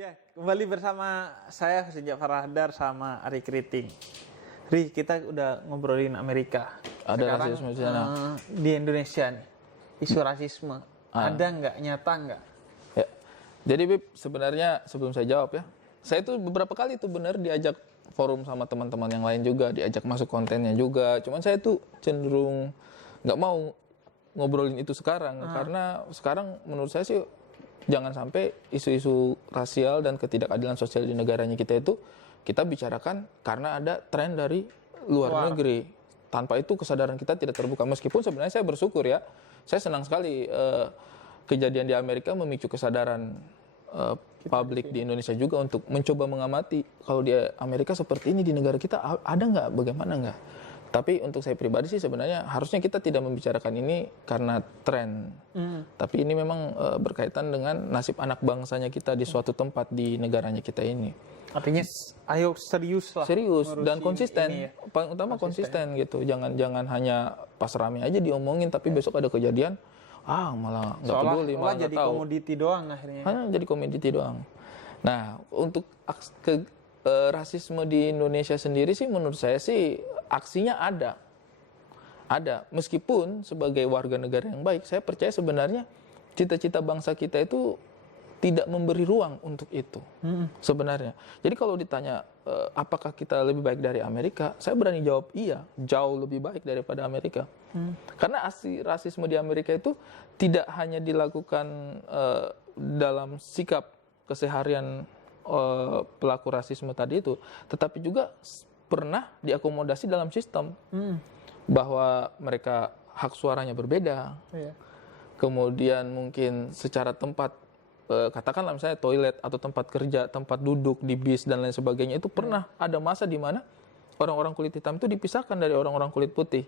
Ya, kembali bersama saya Husin Jafar Rahdar sama Ari Kriting. Ri, kita udah ngobrolin Amerika. Ada Sekarang, rasisme di sana. Di Indonesia nih, isu rasisme. Ada nggak, nyata nggak? Ya. Jadi Bib, sebenarnya sebelum saya jawab ya, saya tuh beberapa kali tuh benar diajak forum sama teman-teman yang lain juga, diajak masuk kontennya juga. Cuman saya tuh cenderung nggak mau ngobrolin itu sekarang, karena sekarang menurut saya sih jangan sampai isu-isu rasial dan ketidakadilan sosial di negaranya kita itu kita bicarakan karena ada tren dari luar negeri. Tanpa itu kesadaran kita tidak terbuka. Meskipun sebenarnya saya bersyukur ya, saya senang sekali kejadian di Amerika memicu kesadaran publik di Indonesia juga untuk mencoba mengamati kalau di Amerika seperti ini di negara kita ada nggak, bagaimana nggak. Tapi untuk saya pribadi sih sebenarnya harusnya kita tidak membicarakan ini karena tren. Tapi ini memang berkaitan dengan nasib anak bangsanya kita di suatu tempat di negaranya kita ini. Artinya, ayo serius lah. Serius dan konsisten. Ini ya. Paling utama konsisten gitu. Jangan hanya pas rame aja diomongin tapi besok ada kejadian, malah nggak peduli, malah jadi nggak tahu. komoditi doang akhirnya. Hanya jadi komoditi doang. Nah, untuk rasisme di Indonesia sendiri sih menurut saya sih aksinya ada. Meskipun sebagai warga negara yang baik, saya percaya sebenarnya cita-cita bangsa kita itu tidak memberi ruang untuk itu sebenarnya. Jadi kalau ditanya apakah kita lebih baik dari Amerika, saya berani jawab iya, jauh lebih baik daripada Amerika. Karena aksi rasisme di Amerika itu tidak hanya dilakukan dalam sikap keseharian pelaku rasisme tadi itu, tetapi juga pernah diakomodasi dalam sistem bahwa mereka hak suaranya berbeda, kemudian mungkin secara tempat, katakanlah misalnya toilet atau tempat kerja, tempat duduk di bis dan lain sebagainya itu pernah ada masa di mana orang-orang kulit hitam itu dipisahkan dari orang-orang kulit putih.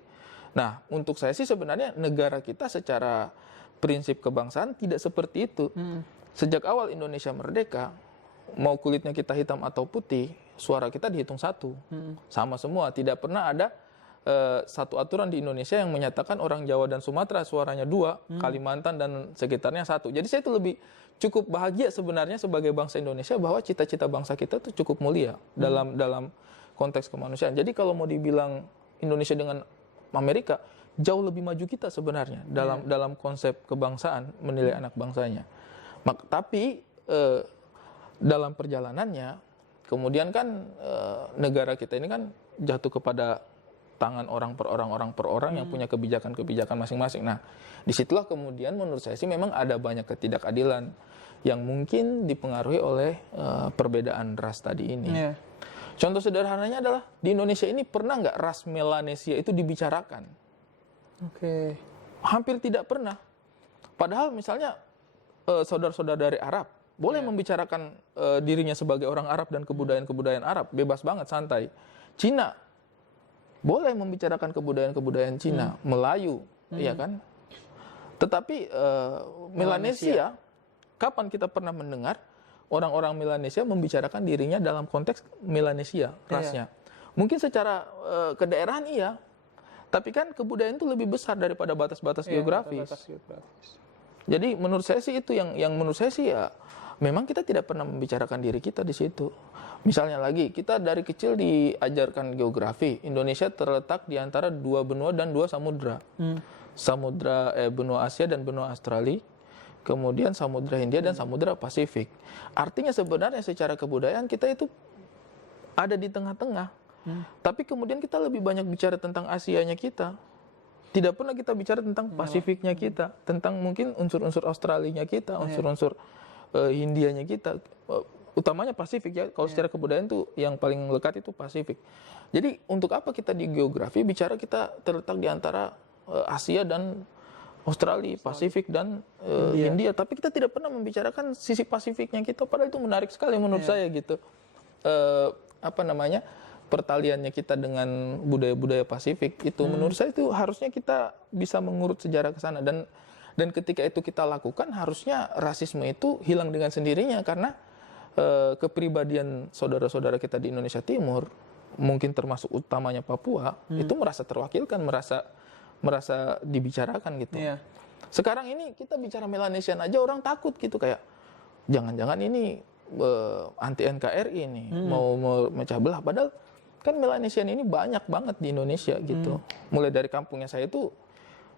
Nah, untuk saya sih sebenarnya negara kita secara prinsip kebangsaan tidak seperti itu. Sejak awal Indonesia merdeka, mau kulitnya kita hitam atau putih, suara kita dihitung satu, sama semua. Tidak pernah ada satu aturan di Indonesia yang menyatakan orang Jawa dan Sumatera suaranya dua, Kalimantan dan sekitarnya satu. Jadi saya itu lebih cukup bahagia sebenarnya sebagai bangsa Indonesia bahwa cita-cita bangsa kita itu cukup mulia dalam konteks kemanusiaan. Jadi kalau mau dibilang Indonesia dengan Amerika, jauh lebih maju kita sebenarnya dalam konsep kebangsaan menilai anak bangsanya. Tapi dalam perjalanannya, kemudian kan negara kita ini kan jatuh kepada tangan orang per orang yang punya kebijakan-kebijakan masing-masing. Nah, disitulah kemudian menurut saya sih memang ada banyak ketidakadilan yang mungkin dipengaruhi oleh perbedaan ras tadi ini. Contoh sederhananya adalah di Indonesia ini pernah nggak ras Melanesia itu dibicarakan? Hampir tidak pernah. Padahal misalnya saudara-saudara dari Arab boleh membicarakan dirinya sebagai orang Arab dan kebudayaan-kebudayaan Arab, bebas banget, santai. Cina boleh membicarakan kebudayaan-kebudayaan Cina, Melayu, ya kan? Tetapi Melanesia, kapan kita pernah mendengar orang-orang Melanesia membicarakan dirinya dalam konteks Melanesia, rasnya? Mungkin secara kedaerahan iya, tapi kan kebudayaan itu lebih besar daripada batas-batas geografis. Jadi menurut saya sih itu yang menurut saya sih ya memang kita tidak pernah membicarakan diri kita di situ. Misalnya lagi kita dari kecil diajarkan geografi. Indonesia terletak di antara dua benua dan dua samudra. Benua Asia dan benua Australia. Kemudian Samudra Hindia dan Samudra Pasifik. Artinya sebenarnya secara kebudayaan kita itu ada di tengah-tengah. Tapi kemudian kita lebih banyak bicara tentang Asianya kita. Tidak pernah kita bicara tentang Pasifiknya kita, tentang mungkin unsur-unsur Australianya kita, unsur-unsur Hindianya kita, utamanya Pasifik ya. Kalau secara kebudayaan tuh yang paling lekat itu Pasifik. Jadi untuk apa kita di geografi bicara kita terletak di antara Asia dan Australia, Pasifik dan India, tapi kita tidak pernah membicarakan sisi Pasifiknya kita. Padahal itu menarik sekali menurut saya gitu. Pertaliannya kita dengan budaya-budaya Pasifik itu menurut saya itu harusnya kita bisa mengurut sejarah ke sana, dan ketika itu kita lakukan harusnya rasisme itu hilang dengan sendirinya, karena kepribadian saudara-saudara kita di Indonesia Timur, mungkin termasuk utamanya Papua, itu merasa terwakilkan, merasa dibicarakan gitu. Sekarang ini kita bicara Melanesian aja orang takut gitu, kayak jangan-jangan ini anti NKRI nih, mau memecah belah. Padahal kan Melanesian ini banyak banget di Indonesia gitu. Mulai dari kampungnya saya itu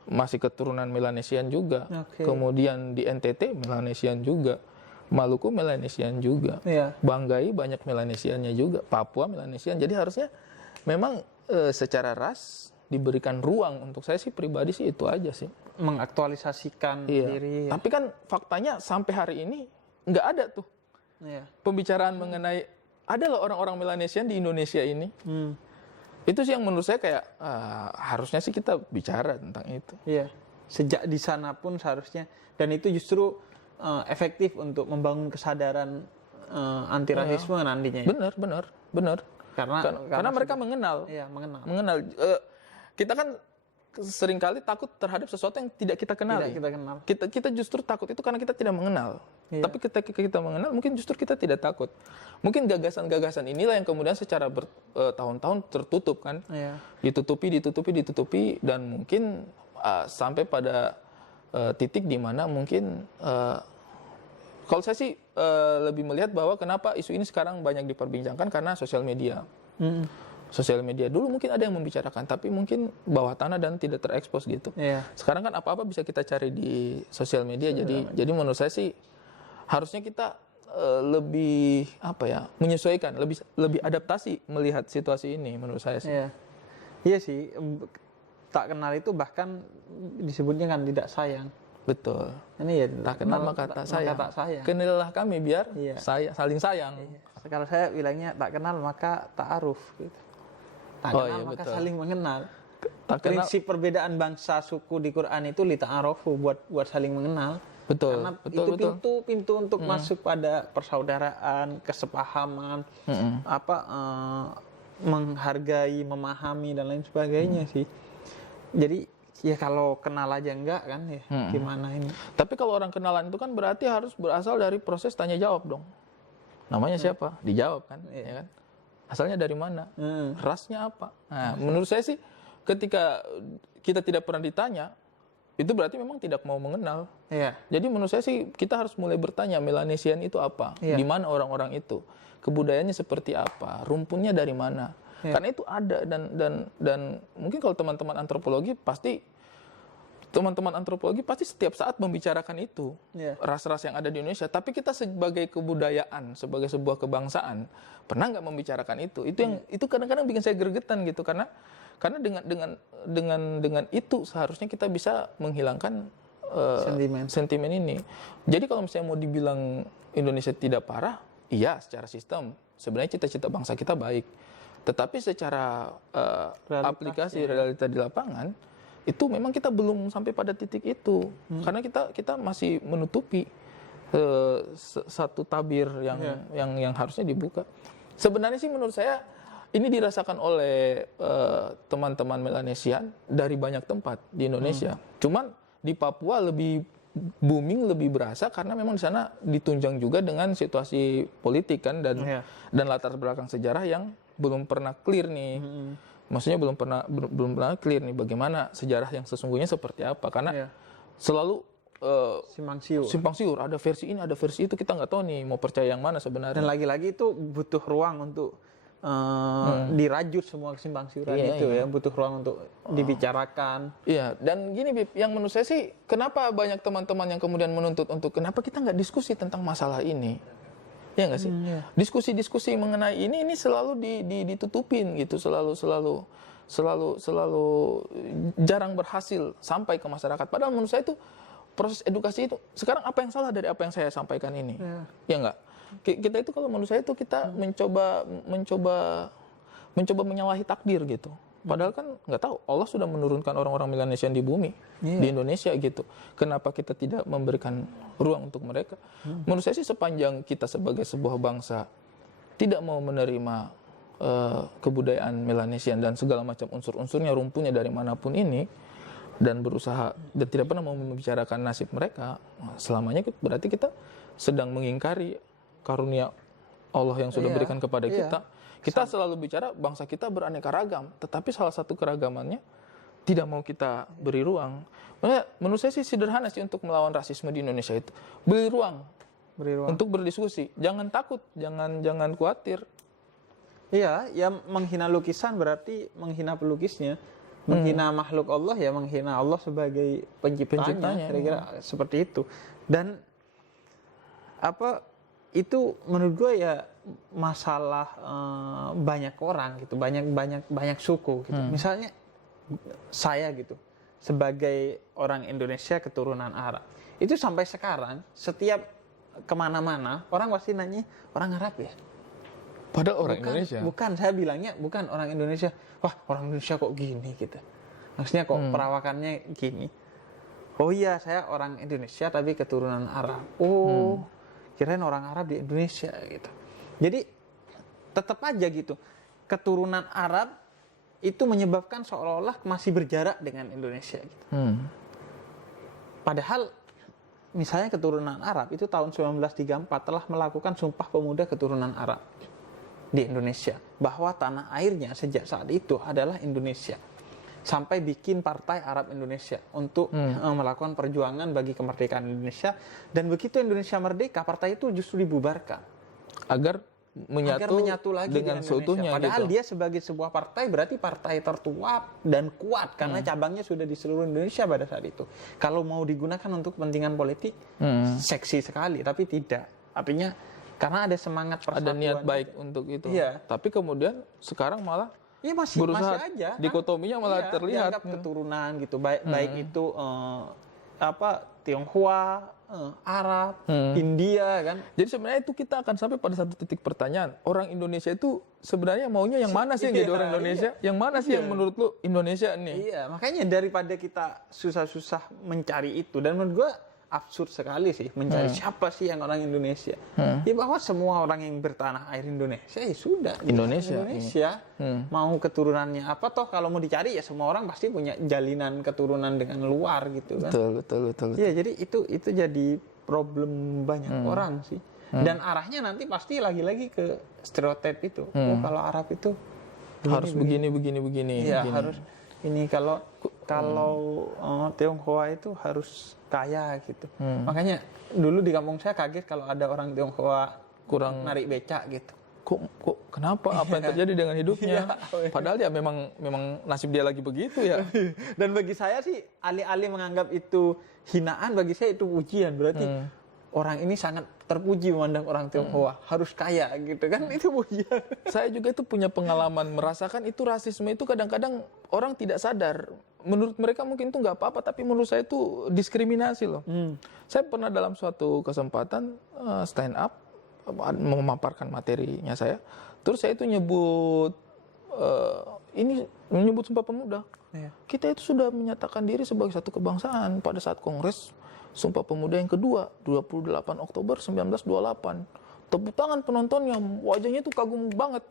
masih keturunan Melanesian juga. Kemudian di NTT Melanesian juga. Maluku Melanesian juga. Banggai banyak Melanesiannya juga. Papua Melanesian. Jadi harusnya memang secara ras diberikan ruang. Untuk saya sih pribadi sih itu aja sih. Mengaktualisasikan diri. Tapi kan faktanya sampai hari ini nggak ada tuh pembicaraan mengenai ada loh orang-orang Melanesian di Indonesia ini. Itu sih yang menurut saya kayak harusnya sih kita bicara tentang itu. Iya. Sejak di sana pun seharusnya, dan itu justru efektif untuk membangun kesadaran anti rasisme nantinya. Benar. Karena mereka mengenal. Iya, mengenal. Kita kan seringkali takut terhadap sesuatu yang tidak kita kenali. Kita justru takut itu karena kita tidak mengenal. Tapi ketika kita mengenal, mungkin justru kita tidak takut. Mungkin gagasan-gagasan inilah yang kemudian secara bertahun-tahun tertutup kan. Ditutupi, dan mungkin sampai pada titik di mana mungkin kalau saya sih lebih melihat bahwa kenapa isu ini sekarang banyak diperbincangkan karena sosial media. Sosial media dulu mungkin ada yang membicarakan, tapi mungkin bawah tanah dan tidak terekspos gitu. Sekarang kan apa-apa bisa kita cari di sosial media. Jadi menurut saya sih harusnya kita lebih menyesuaikan, lebih adaptasi melihat situasi ini menurut saya sih. Iya sih, tak kenal itu bahkan disebutnya kan tidak sayang. Betul. Ini ya tak kenal maka tak sayang. Kenalilah kami biar saling sayang. Kalau saya bilangnya tak kenal maka ta'aruf gitu. Tak kenal maka saling mengenal. Prinsip perbedaan bangsa suku di Quran itu li ta'arufu, buat saling mengenal. Betul. Karena itu pintu untuk masuk pada persaudaraan, kesepahaman, menghargai, memahami dan lain sebagainya sih. Jadi ya kalau kenal aja enggak kan ya gimana ini. Tapi kalau orang kenalan itu kan berarti harus berasal dari proses tanya jawab dong. Namanya siapa? Dijawab kan, ya kan? Asalnya dari mana? Rasnya apa? Nah, menurut saya sih ketika kita tidak pernah ditanya, itu berarti memang tidak mau mengenal. Jadi menurut saya sih kita harus mulai bertanya, Melanesian itu apa? Di mana orang-orang itu? Kebudayaannya seperti apa? Rumpunnya dari mana? Karena itu ada dan mungkin kalau teman-teman antropologi pasti setiap saat membicarakan itu, ras-ras yang ada di Indonesia. Tapi kita sebagai kebudayaan, sebagai sebuah kebangsaan, pernah nggak membicarakan itu? Itu kadang-kadang bikin saya gregetan gitu, karena dengan itu seharusnya kita bisa menghilangkan sentimen ini. Jadi kalau misalnya mau dibilang Indonesia tidak parah, iya secara sistem sebenarnya cita-cita bangsa kita baik. Tetapi secara aplikasi realita di lapangan, itu memang kita belum sampai pada titik itu. Karena kita masih menutupi satu tabir yang harusnya dibuka. Sebenarnya sih menurut saya ini dirasakan oleh teman-teman Melanesian dari banyak tempat di Indonesia. Cuman di Papua lebih booming, lebih berasa karena memang di sana ditunjang juga dengan situasi politik kan dan latar belakang sejarah yang belum pernah clear nih. Maksudnya belum pernah clear nih bagaimana sejarah yang sesungguhnya seperti apa, karena selalu simpang siur, ada versi ini, ada versi itu, kita nggak tahu nih mau percaya yang mana sebenarnya. Dan lagi-lagi itu butuh ruang untuk dirajut semua kesimpang siuran itu ya, butuh ruang untuk dibicarakan. Dan gini Bib, yang menurut saya sih kenapa banyak teman-teman yang kemudian menuntut untuk kenapa kita nggak diskusi tentang masalah ini. Ya nggak sih? Diskusi-diskusi mengenai ini selalu ditutupin gitu, selalu jarang berhasil sampai ke masyarakat. Padahal menurut saya itu proses edukasi itu sekarang apa yang salah dari apa yang saya sampaikan ini? Ya nggak? Kita itu kalau menurut saya itu kita mencoba menyalahi takdir gitu. Padahal kan nggak tahu, Allah sudah menurunkan orang-orang Melanesian di bumi, di Indonesia gitu. Kenapa kita tidak memberikan ruang untuk mereka? Menurut saya sih sepanjang kita sebagai sebuah bangsa tidak mau menerima kebudayaan Melanesian dan segala macam unsur-unsurnya, rumpunya dari manapun ini, dan berusaha dan tidak pernah mau membicarakan nasib mereka, selamanya berarti kita sedang mengingkari karunia Allah yang sudah berikan kepada kita. Kita selalu bicara bangsa kita beraneka ragam, tetapi salah satu keragamannya tidak mau kita beri ruang. Menurut saya sih sederhana sih untuk melawan rasisme di Indonesia itu. Beri ruang untuk berdiskusi. Jangan takut, jangan khawatir. Iya, ya menghina lukisan berarti menghina pelukisnya. Menghina makhluk Allah ya menghina Allah sebagai penciptanya. Kira-kira seperti itu. Dan itu menurut gue ya masalah banyak orang gitu, banyak suku gitu. Misalnya saya gitu sebagai orang Indonesia keturunan Arab, itu sampai sekarang setiap kemana-mana orang pasti nanya orang Arab ya. Padahal orang Indonesia. Bukan, saya bilangnya bukan orang Indonesia. Wah, orang Indonesia kok gini gitu. Maksudnya kok perawakannya gini. Oh iya, saya orang Indonesia tapi keturunan Arab. Oh, kirain orang Arab di Indonesia gitu. Jadi tetap aja gitu. Keturunan Arab itu menyebabkan seolah-olah masih berjarak dengan Indonesia gitu. Padahal misalnya keturunan Arab itu tahun 1934 telah melakukan Sumpah Pemuda keturunan Arab di Indonesia, bahwa tanah airnya sejak saat itu adalah Indonesia, sampai bikin Partai Arab Indonesia untuk melakukan perjuangan bagi kemerdekaan Indonesia. Dan begitu Indonesia merdeka, partai itu justru dibubarkan agar menyatu lagi dengan seutuhnya. Padahal gitu. Dia sebagai sebuah partai berarti partai tertua dan kuat karena cabangnya sudah di seluruh Indonesia pada saat itu. Kalau mau digunakan untuk kepentingan politik, seksi sekali, tapi tidak. Artinya karena ada semangat persatuan, ada niat baik untuk itu. Iya. Tapi kemudian sekarang malah masih aja dikotominya malah terlihat keturunan gitu, baik itu Tionghoa, Arab, India kan. Jadi sebenarnya itu kita akan sampai pada satu titik pertanyaan, orang Indonesia itu sebenarnya maunya yang mana sih yang jadi orang Indonesia? Yang mana sih yang menurut lu Indonesia nih? Iya, makanya daripada kita susah-susah mencari itu, dan menurut gua absurd sekali sih mencari siapa sih yang orang Indonesia. Ya bahwa semua orang yang bertanah air Indonesia ya sudah. Indonesia. Mau keturunannya apa, toh kalau mau dicari ya semua orang pasti punya jalinan keturunan dengan luar gitu kan. Betul. Iya, jadi itu jadi problem banyak orang sih. Dan arahnya nanti pasti lagi-lagi ke stereotip itu. Oh, kalau Arab itu harus begini. Iya, harus ini kalau Tionghoa itu harus kaya gitu. Makanya dulu di kampung saya kaget kalau ada orang Tionghoa kurang narik becak gitu. Kok kenapa? Apa yang terjadi dengan hidupnya? Padahal ya memang nasib dia lagi begitu ya. Dan bagi saya sih alih-alih menganggap itu hinaan, bagi saya itu ujian. Berarti orang ini sangat terpuji memandang orang Tionghoa harus kaya gitu kan, itu ujian. Saya juga itu punya pengalaman merasakan itu rasisme itu kadang-kadang orang tidak sadar. Menurut mereka mungkin itu nggak apa-apa, tapi menurut saya itu diskriminasi loh. Saya pernah dalam suatu kesempatan stand up memaparkan materinya saya, terus saya itu menyebut Sumpah Pemuda. Kita itu sudah menyatakan diri sebagai satu kebangsaan pada saat Kongres Sumpah Pemuda yang kedua 28 Oktober 1928. Tepuk tangan penontonnya, wajahnya itu kagum banget.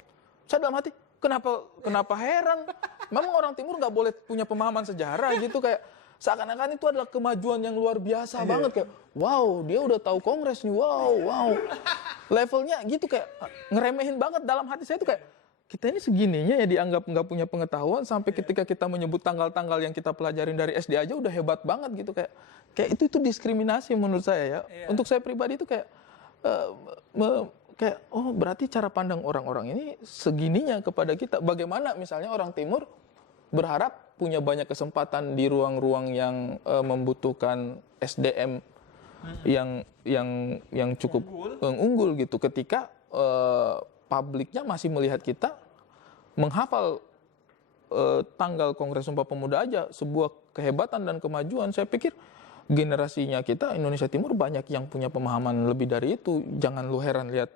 Saya dalam hati, kenapa heran? Memang orang Timur nggak boleh punya pemahaman sejarah gitu, kayak seakan-akan itu adalah kemajuan yang luar biasa banget, kayak wow, dia udah tahu Kongres nih, wow. Levelnya gitu, kayak ngeremehin banget. Dalam hati saya tuh kayak, kita ini segininya ya dianggap nggak punya pengetahuan, sampai ketika kita menyebut tanggal-tanggal yang kita pelajarin dari SD aja udah hebat banget gitu, kayak itu diskriminasi menurut saya ya. Untuk saya pribadi itu kayak oh berarti cara pandang orang-orang ini segininya kepada kita. Bagaimana misalnya orang Timur berharap punya banyak kesempatan di ruang-ruang yang membutuhkan SDM yang cukup unggul gitu, ketika publiknya masih melihat kita menghafal tanggal Kongres Sumpah Pemuda aja sebuah kehebatan dan kemajuan. Saya pikir generasinya kita Indonesia Timur banyak yang punya pemahaman lebih dari itu. Jangan lu heran lihat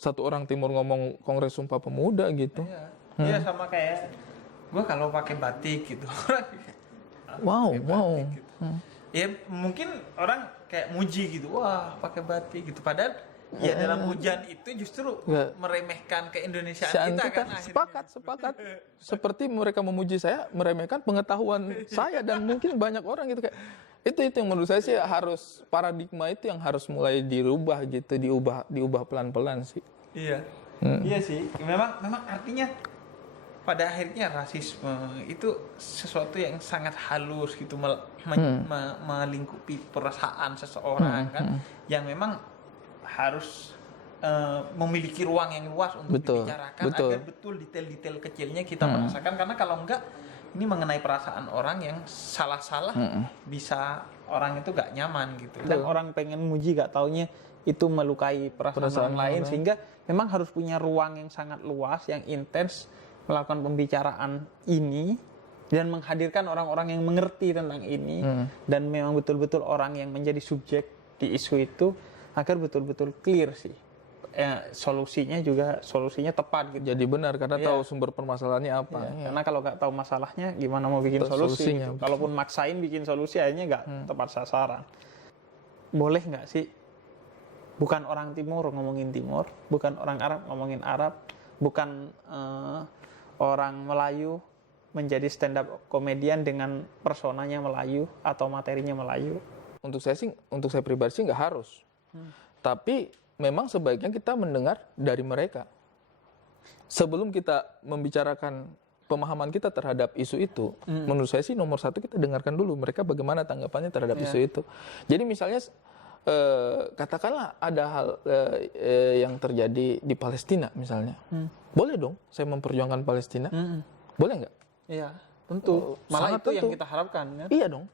satu orang Timur ngomong Kongres Sumpah Pemuda gitu. Iya, sama kayak gue kalau pakai batik gitu. Wow. Gitu. Ya mungkin orang kayak muji gitu, wah pakai batik gitu. Padahal ya dalam hujan itu justru meremehkan keindonesiaan kita kan. Sepakat. Seperti mereka memuji saya, meremehkan pengetahuan saya, dan mungkin banyak orang gitu, kayak itu yang menurut saya sih harus, paradigma itu yang harus mulai dirubah gitu, diubah pelan-pelan sih. Iya. Iya sih. Memang artinya pada akhirnya rasisme itu sesuatu yang sangat halus gitu, melingkupi perasaan seseorang kan, yang memang harus memiliki ruang yang luas untuk Betul, dibicarakan betul. agar betul detail-detail kecilnya kita merasakan, karena kalau enggak ini mengenai perasaan orang yang salah-salah bisa orang itu gak nyaman gitu. Dan orang pengen muji gak taunya itu melukai perasaan orang lain, sehingga memang harus punya ruang yang sangat luas, yang intens melakukan pembicaraan ini dan menghadirkan orang-orang yang mengerti tentang ini dan memang betul-betul orang yang menjadi subjek di isu itu agar betul-betul clear sih. Solusinya tepat gitu. Jadi benar karena tahu sumber permasalahannya apa. Karena kalau nggak tahu masalahnya gimana mau bikin solusi gitu. Kalaupun maksain bikin solusi akhirnya nggak tepat sasaran. Boleh nggak sih bukan orang Timur ngomongin Timur, bukan orang Arab ngomongin Arab, bukan orang Melayu menjadi stand up komedian dengan personanya Melayu atau materinya Melayu? Untuk saya pribadi sih nggak harus. Tapi memang sebaiknya kita mendengar dari mereka. Sebelum kita membicarakan pemahaman kita terhadap isu itu, menurut saya sih nomor satu kita dengarkan dulu mereka bagaimana tanggapannya terhadap isu itu. Jadi misalnya katakanlah ada hal yang terjadi di Palestina misalnya. Boleh dong saya memperjuangkan Palestina? Boleh nggak? Iya, tentu. Malah itu yang kita harapkan. Kan? Iya dong.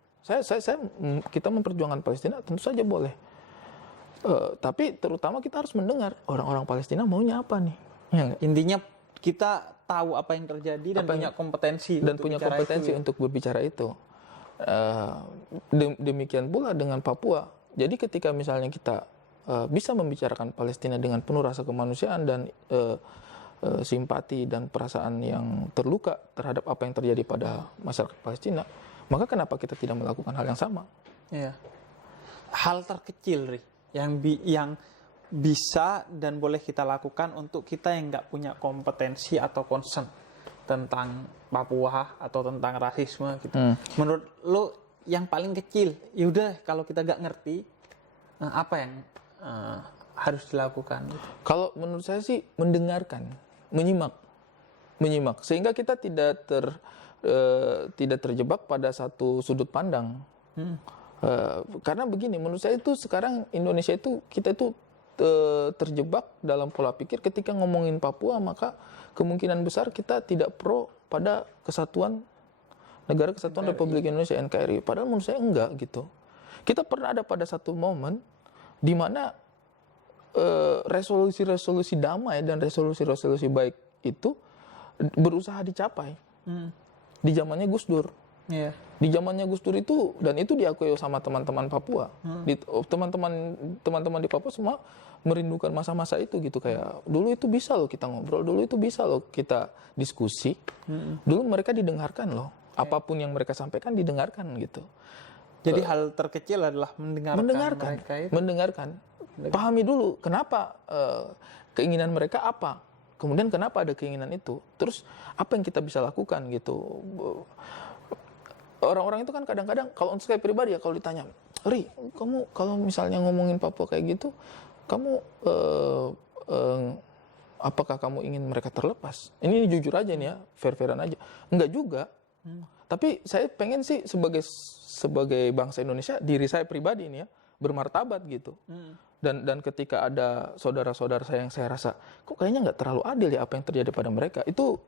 Kita memperjuangkan Palestina tentu saja boleh. Tapi terutama kita harus mendengar orang-orang Palestina maunya apa nih. Ya, intinya kita tahu apa yang terjadi dan punya kompetensi untuk berbicara itu. Demikian pula dengan Papua. Jadi ketika misalnya kita bisa membicarakan Palestina dengan penuh rasa kemanusiaan dan simpati dan perasaan yang terluka terhadap apa yang terjadi pada masyarakat Palestina, maka kenapa kita tidak melakukan hal yang sama? Iya. Hal terkecil, Ri, yang bisa dan boleh kita lakukan untuk kita yang nggak punya kompetensi atau concern tentang Papua atau tentang rasisme gitu. Menurut lo yang paling kecil, yaudah kalau kita nggak ngerti apa yang harus dilakukan? Gitu. Kalau menurut saya sih mendengarkan, menyimak, sehingga kita tidak terjebak pada satu sudut pandang. Karena begini, menurut saya itu sekarang Indonesia itu kita itu terjebak dalam pola pikir ketika ngomongin Papua maka kemungkinan besar kita tidak pro pada Negara Kesatuan Republik Indonesia NKRI. Padahal menurut saya enggak gitu. Kita pernah ada pada satu momen di mana resolusi-resolusi damai dan resolusi-resolusi baik itu berusaha dicapai di zamannya Gus Dur. Yeah. Di zamannya Gus Dur itu, dan itu diakui sama teman-teman Papua. Teman-teman di Papua semua merindukan masa-masa itu gitu, kayak dulu itu bisa loh kita ngobrol, dulu itu bisa loh kita diskusi. Dulu mereka didengarkan loh. Apapun yang mereka sampaikan didengarkan gitu. Jadi hal terkecil adalah mendengarkan mereka itu. Mendengarkan. Pahami dulu kenapa keinginan mereka apa. Kemudian kenapa ada keinginan itu. Terus apa yang kita bisa lakukan gitu. Orang-orang itu kan kadang-kadang, kalau untuk saya pribadi ya, kalau ditanya, Ri, kamu kalau misalnya ngomongin Papua kayak gitu, kamu apakah kamu ingin mereka terlepas? Ini jujur aja nih ya, fair-fairan aja. Enggak juga. Tapi saya pengen sih sebagai bangsa Indonesia, diri saya pribadi nih ya, bermartabat gitu. Dan ketika ada saudara-saudara saya yang saya rasa, kok kayaknya nggak terlalu adil ya apa yang terjadi pada mereka, itu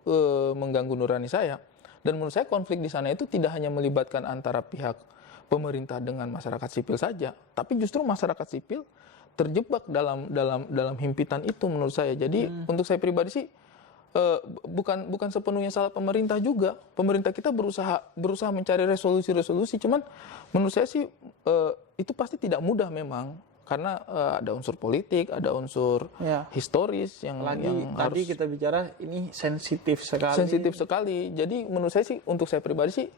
mengganggu nurani saya. Dan menurut saya konflik di sana itu tidak hanya melibatkan antara pihak pemerintah dengan masyarakat sipil saja, tapi justru masyarakat sipil terjebak dalam himpitan itu menurut saya. Jadi untuk saya pribadi sih bukan sepenuhnya salah pemerintah juga. Pemerintah kita berusaha mencari resolusi-resolusi, cuman menurut saya sih itu pasti tidak mudah memang. Karena ada unsur politik, ada unsur historis yang tadi harus kita bicara ini sensitif sekali. Sensitif sekali. Jadi menurut saya sih, untuk saya pribadi sih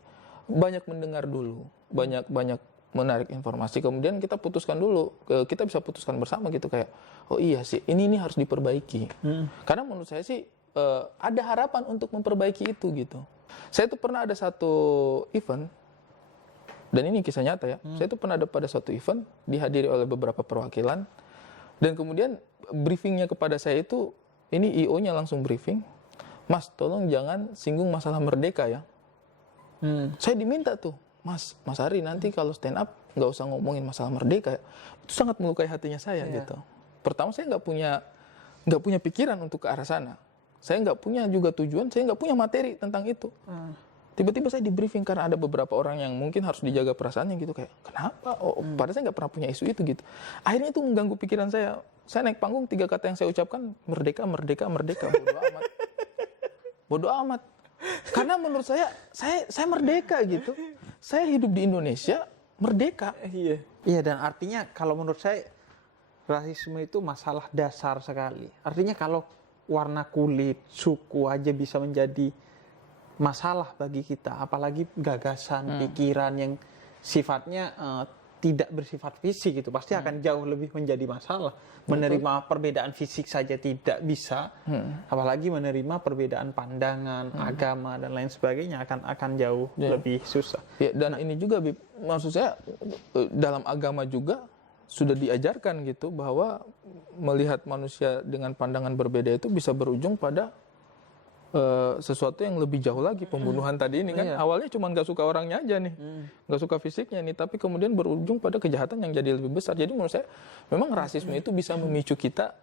banyak mendengar dulu, banyak menarik informasi. Kemudian kita putuskan dulu, kita bisa putuskan bersama gitu, kayak oh iya sih ini harus diperbaiki. Karena menurut saya sih ada harapan untuk memperbaiki itu gitu. Saya tuh pernah ada satu event. Dan ini kisah nyata ya. Saya tuh pernah ada pada suatu event, dihadiri oleh beberapa perwakilan. Dan kemudian briefingnya kepada saya itu, ini IO-nya langsung briefing, Mas, tolong jangan singgung masalah merdeka ya. Saya diminta tuh, Mas Ari nanti kalau stand up nggak usah ngomongin masalah merdeka. Itu sangat melukai hatinya saya gitu. pertama saya nggak punya pikiran untuk ke arah sana. Saya nggak punya juga tujuan, saya nggak punya materi tentang itu. Tiba-tiba saya di briefing karena ada beberapa orang yang mungkin harus dijaga perasaannya gitu, kayak kenapa? Padahal saya nggak pernah punya isu itu gitu. Akhirnya itu mengganggu pikiran saya. Saya naik panggung 3 kata yang saya ucapkan, merdeka, merdeka, merdeka. Bodoh amat. Bodoh amat. Karena menurut saya merdeka gitu. Saya hidup di Indonesia, merdeka. Iya. Iya, dan artinya kalau menurut saya rasisme itu masalah dasar sekali. Artinya kalau warna kulit, suku aja bisa menjadi masalah bagi kita, apalagi gagasan, pikiran yang sifatnya tidak bersifat fisik gitu, pasti akan jauh lebih menjadi masalah. Menerima perbedaan fisik saja tidak bisa, apalagi menerima perbedaan pandangan, agama dan lain sebagainya akan jauh lebih susah. Ya, dan ini juga, Bib, maksud saya dalam agama juga sudah diajarkan gitu bahwa melihat manusia dengan pandangan berbeda itu bisa berujung pada sesuatu yang lebih jauh lagi. Pembunuhan tadi ini kan awalnya cuma nggak suka orangnya aja nih, nggak suka fisiknya nih, tapi kemudian berujung pada kejahatan yang jadi lebih besar. Jadi menurut saya memang rasisme itu bisa memicu kita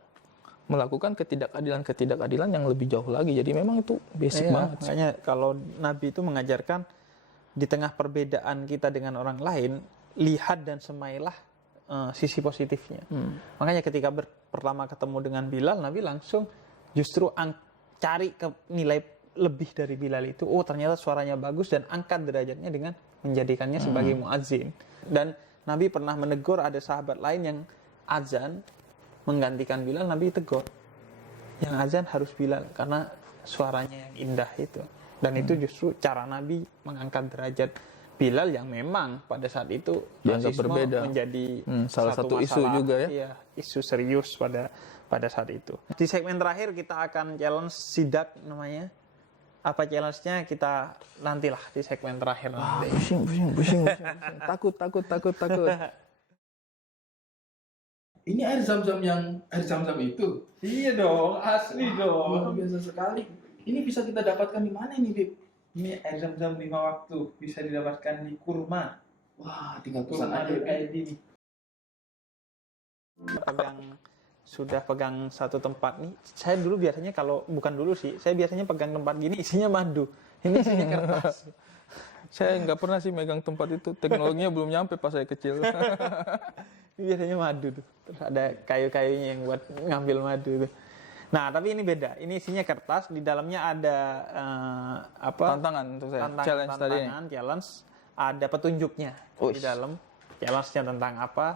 melakukan ketidakadilan yang lebih jauh lagi. Jadi memang itu basic banget. Makanya kalau Nabi itu mengajarkan di tengah perbedaan kita dengan orang lain, lihat dan semailah sisi positifnya. Makanya ketika pertama ketemu dengan Bilal, Nabi langsung justru cari ke nilai lebih dari Bilal itu. Oh, ternyata suaranya bagus, dan angkat derajatnya dengan menjadikannya sebagai muadzin. Dan Nabi pernah menegur ada sahabat lain yang azan menggantikan Bilal, Nabi tegur. Yang azan harus Bilal karena suaranya yang indah itu. Dan itu justru cara Nabi mengangkat derajat Bilal yang memang pada saat itu dianggap berbeda, menjadi salah satu isu juga ya. Iya, isu serius pada saat itu. Di segmen terakhir kita akan challenge sidak namanya. Apa challenge-nya kita nantilah di segmen terakhir. Pusing. Takut. Ini air zam-zam itu? Iya dong, asli dong. Luar biasa sekali. Ini bisa kita dapatkan di mana nih, Bib? Ini air zam-zam 5 waktu, bisa didapatkan di Kurma. Wah, tinggal pesan Kurma aja. ID. Sudah pegang satu tempat nih. Saya dulu biasanya saya biasanya pegang tempat gini isinya madu. Ini isinya kertas. Saya nggak pernah sih megang tempat itu. Teknologinya belum nyampe pas saya kecil. Ini biasanya madu tuh. Terus ada kayu-kayunya yang buat ngambil madu tuh. Nah, tapi ini beda. Ini isinya kertas, di dalamnya ada tantangan untuk saya. Challenge tadi. Challenge, ada petunjuknya di dalam. Challenge-nya tentang apa?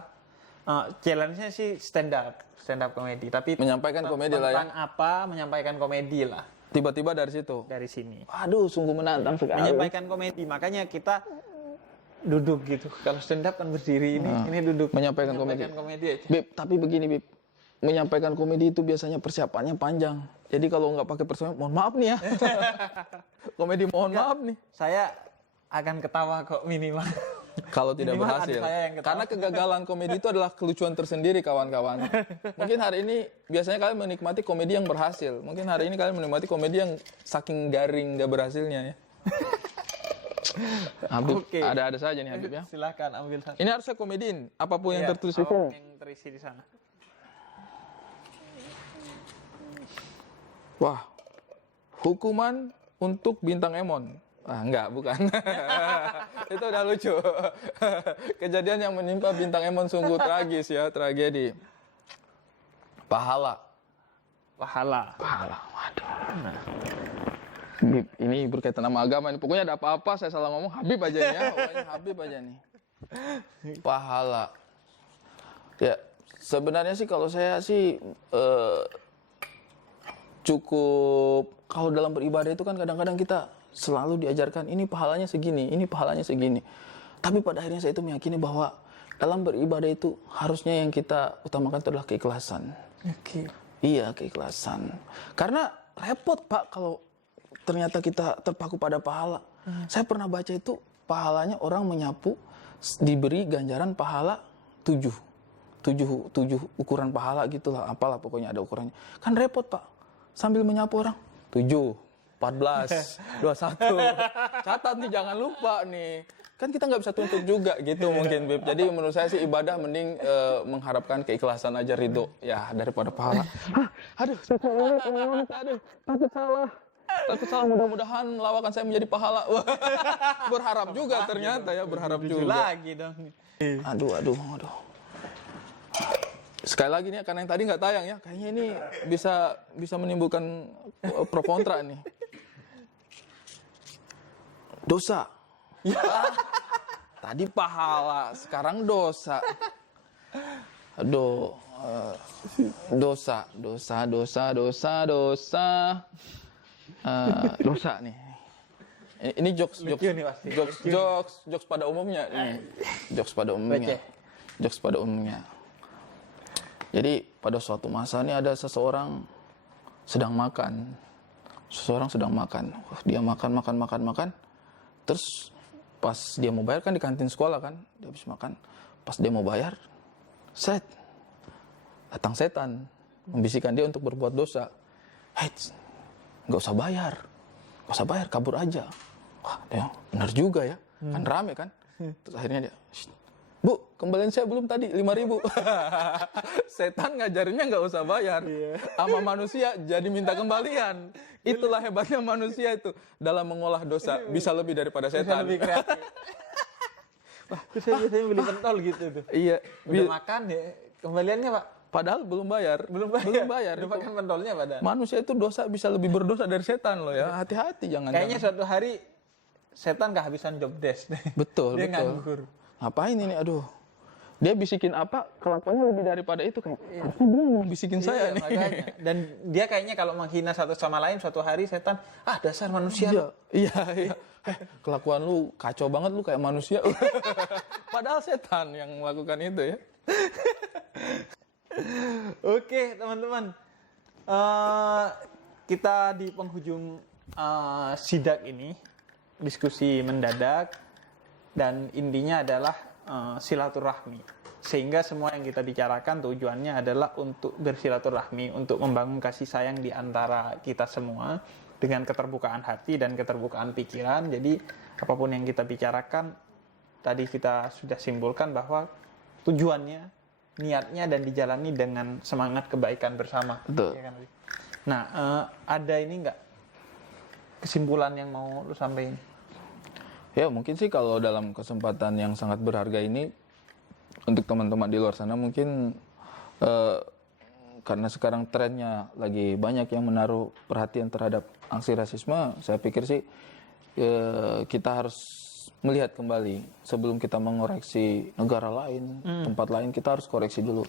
Challenge-nya sih stand up komedi, tapi menyampaikan komedi lah ya. Tentang apa? Menyampaikan komedi lah. Tiba-tiba dari situ. Dari sini. Waduh, sungguh menantang sekali. Menyampaikan komedi, makanya kita duduk gitu. Kalau stand up kan berdiri, ini duduk. Menyampaikan komedi aja. Bib, tapi begini, Bib. Menyampaikan komedi itu biasanya persiapannya panjang. Jadi kalau nggak pakai persiapan, mohon maaf nih ya. Komedi maaf nih. Saya akan ketawa kok minimal. Kalau tidak berhasil. Karena kegagalan komedi itu adalah kelucuan tersendiri, kawan-kawan. Mungkin hari ini biasanya kalian menikmati komedi yang berhasil. Mungkin hari ini kalian menikmati komedi yang saking garing nggak berhasilnya ya. Habib, ada saja nih Habib ya. Silakan ambil satu. Ini harusnya komediin apapun yang tertulis itu. Yang terisi di sana. Wah, hukuman untuk bintang Emon. Enggak, bukan. Itu udah lucu. Kejadian yang menimpa bintang Emon sungguh tragis ya, tragedi. Pahala. Waduh. Habib, ini berkaitan sama agama nih. Pokoknya ada apa-apa saya salah ngomong, Habib aja ya. Pokoknya Habib aja nih. Pahala. Ya, sebenarnya sih kalau saya sih cukup, kalau dalam beribadah itu kan kadang-kadang kita selalu diajarkan ini pahalanya segini, ini pahalanya segini. Tapi pada akhirnya saya itu meyakini bahwa dalam beribadah itu harusnya yang kita utamakan itu adalah keikhlasan. Iya, keikhlasan. Karena repot Pak kalau ternyata kita terpaku pada pahala. Saya pernah baca itu pahalanya orang menyapu diberi ganjaran pahala 7 ukuran pahala gitulah, apalah pokoknya ada ukurannya. Kan repot Pak. Sambil menyapu orang 7, 14, 21. Catat nih, jangan lupa nih. kan kita nggak bisa tuntut juga gitu mungkin Bib. Jadi menurut saya sih ibadah mending mengharapkan keikhlasan aja, ridho ya daripada pahala. Aduh, takut salah. Mudah-mudahan lawakan saya menjadi pahala. Berharap juga ternyata ya, berharap juga. Lagi dong. Aduh. Sekali lagi nih, karena yang tadi nggak tayang ya, kayaknya ini bisa menimbulkan pro kontra nih. Dosa. Ya. Tadi pahala, sekarang dosa. Aduh, dosa nih. Ini jokes pada umumnya nih. Jokes pada umumnya. Jadi pada suatu masa nih ada seseorang sedang makan. Dia makan. Terus pas dia mau bayar kan di kantin sekolah kan, dia habis makan. Pas dia mau bayar, datang setan membisikkan dia untuk berbuat dosa. Hei, nggak usah bayar, kabur aja. Wah, dia benar juga ya, kan rame kan. Terus akhirnya dia, Bu, kembalian saya belum tadi 5.000. Setan ngajarinnya nggak usah bayar. Sama manusia jadi minta kembalian. Itulah hebatnya manusia itu dalam mengolah dosa, bisa lebih daripada setan. Bisa lebih kreatif. Wah, saya biasanya beli pentol gitu tuh. Iya. Udah makan ya, kembaliannya Pak. Padahal belum bayar. Udah makan pentolnya padahal. Manusia itu dosa bisa lebih berdosa dari setan loh ya. Hati-hati jangan. Kayaknya suatu hari setan kehabisan job desk. Betul. Dia nganggur. Ngapain ini? Aduh. Dia bisikin apa, kelakuannya lebih daripada itu kayak. Apa dia mau bisikin saya nih? Makanya. Dan dia kayaknya kalau menghina satu sama lain suatu hari setan, dasar manusia. Iya. Kelakuan lu kacau banget, lu kayak manusia. Padahal setan yang melakukan itu ya. Oke, teman-teman. Kita di penghujung sidak ini, diskusi mendadak, dan intinya adalah silaturahmi. Sehingga semua yang kita bicarakan tujuannya adalah untuk bersilaturahmi, untuk membangun kasih sayang di antara kita semua dengan keterbukaan hati dan keterbukaan pikiran. Jadi apapun yang kita bicarakan, tadi kita sudah simpulkan bahwa tujuannya, niatnya dan dijalani dengan semangat kebaikan bersama. Betul. Ya kan? Nah, ada ini enggak kesimpulan yang mau lu sampaikan? Ya mungkin sih kalau dalam kesempatan yang sangat berharga ini untuk teman-teman di luar sana mungkin karena sekarang trennya lagi banyak yang menaruh perhatian terhadap aksi rasisme, saya pikir sih kita harus melihat kembali sebelum kita mengoreksi negara lain, tempat lain, kita harus koreksi dulu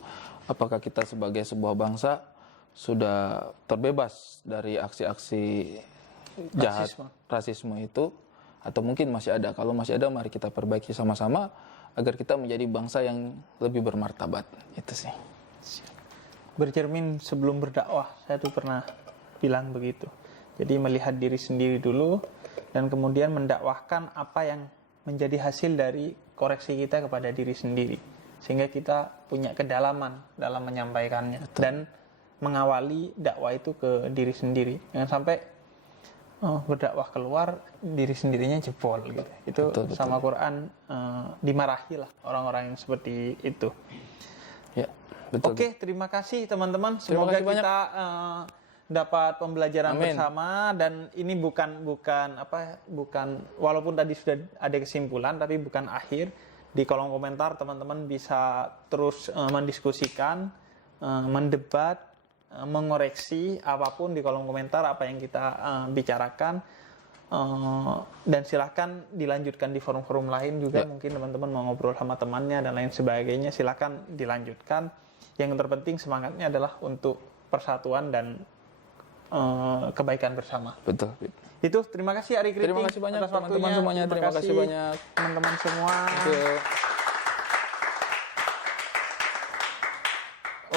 apakah kita sebagai sebuah bangsa sudah terbebas dari aksi-aksi jahat rasisme itu, atau mungkin masih ada. Kalau masih ada, mari kita perbaiki sama-sama agar kita menjadi bangsa yang lebih bermartabat. Itu sih. Bercermin sebelum berdakwah, saya tuh pernah bilang begitu. Jadi melihat diri sendiri dulu dan kemudian mendakwahkan apa yang menjadi hasil dari koreksi kita kepada diri sendiri, sehingga kita punya kedalaman dalam menyampaikannya. Betul. Dan mengawali dakwah itu ke diri sendiri. Jangan sampai berdakwah keluar diri sendirinya jebol gitu. Itu betul. Sama Quran dimarahi lah orang-orang yang seperti itu. Ya, betul. Oke, terima kasih teman-teman. Semoga kita dapat pembelajaran bersama, dan ini bukan walaupun tadi sudah ada kesimpulan tapi bukan akhir. Di kolom komentar teman-teman bisa terus mendiskusikan, mendebat, mengoreksi apapun di kolom komentar apa yang kita bicarakan, dan silahkan dilanjutkan di forum-forum lain juga. Mungkin teman-teman mau ngobrol sama temannya dan lain sebagainya, silahkan dilanjutkan. Yang terpenting semangatnya adalah untuk persatuan dan kebaikan bersama. Betul. Itu terima kasih Ari Kriting. Terima kasih banyak atas waktunya. teman-teman semuanya. Terima kasih banyak teman-teman semua.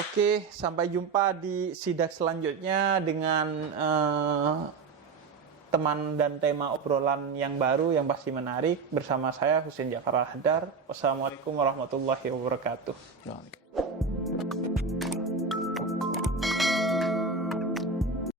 Oke, sampai jumpa di sidak selanjutnya dengan teman dan tema obrolan yang baru yang pasti menarik bersama saya Husein Jafar Al-Hadar. Wassalamualaikum warahmatullahi wabarakatuh.